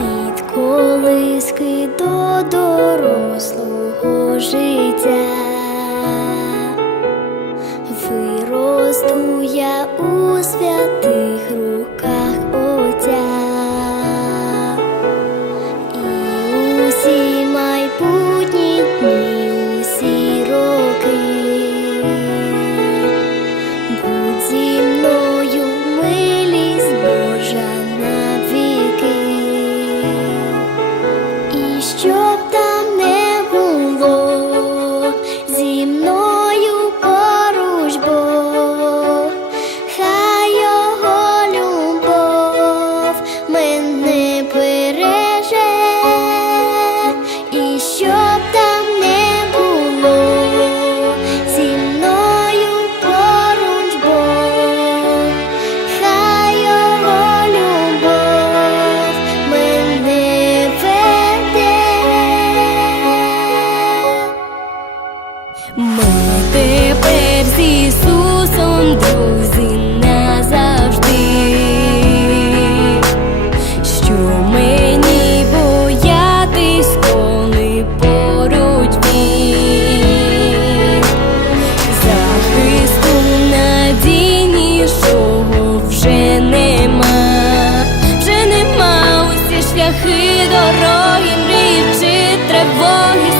від колиски до дорослого життя. Виросту я у drop down Ми тепер з Ісусом, друзі, назавжди. Що мені боятись, коли поруч він? Захисту надійнішого вже нема, вже нема усі шляхи, дороги, мрії чи тривоги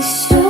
show